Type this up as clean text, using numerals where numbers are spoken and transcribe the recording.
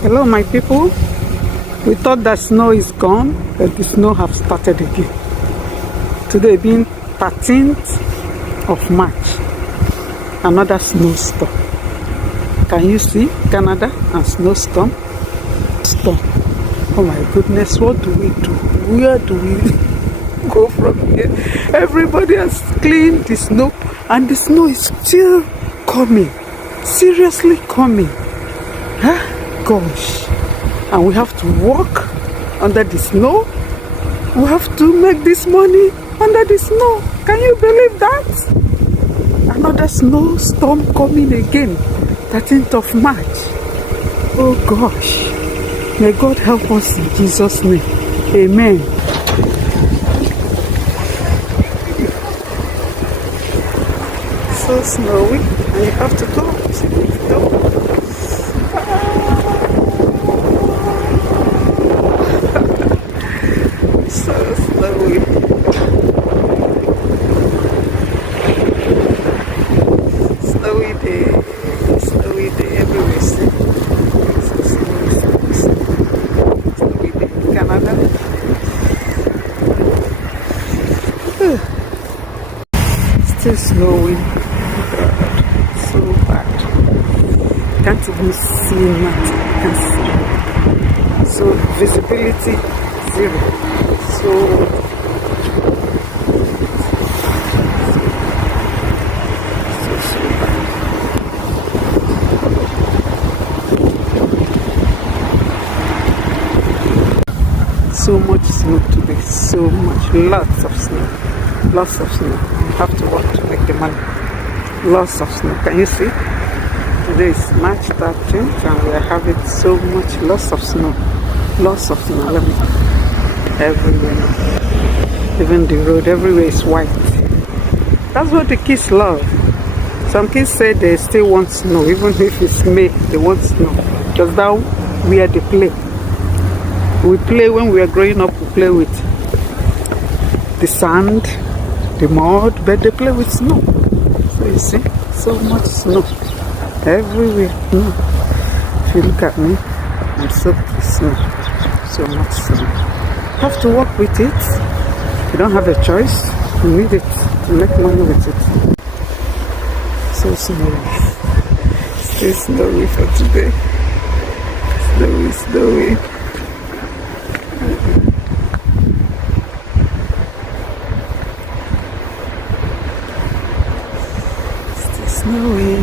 Hello my people. We thought that snow is gone, but the snow have started again. Today being 13th of March, another snowstorm. Can you see Canada and snowstorm? Storm. Oh my goodness, what do we do? Where do we go from here? Everybody has cleaned the snow and the snow is still coming. Seriously coming. Huh? Gosh. And we have to walk under the snow. We have to make this money under the snow. Can you believe that? Another snowstorm coming again, 13th of March. Oh gosh. May God help us in Jesus' name. Amen. So snowy, and you have to go. So snowy. Snowy day everywhere. See? So snowy. Snowy day. Canada. Still snowing. So bad. Can't even see nothing. Can't see. So visibility zero. So bad. So much snow today. So much. Lots of snow. Lots of snow. You have to work to make the money. Lots of snow. Can you see? Today is March 13th and we are having so much lots of snow. Lots of snow. Everywhere now. Even the road, everywhere is white. That's what the kids love. Some kids say they still want snow. Even if it's May, they want snow. Because now we are the play. We play when we are growing up, we play with the sand, the mud, but they play with snow. So you see, so much snow everywhere. If you look at me, I'm soaked with snow. So much snow. You have to work with it. You don't have a choice. You need it to make money with it. So snowy. Stay snowy for today. Snowy. Stay snowy.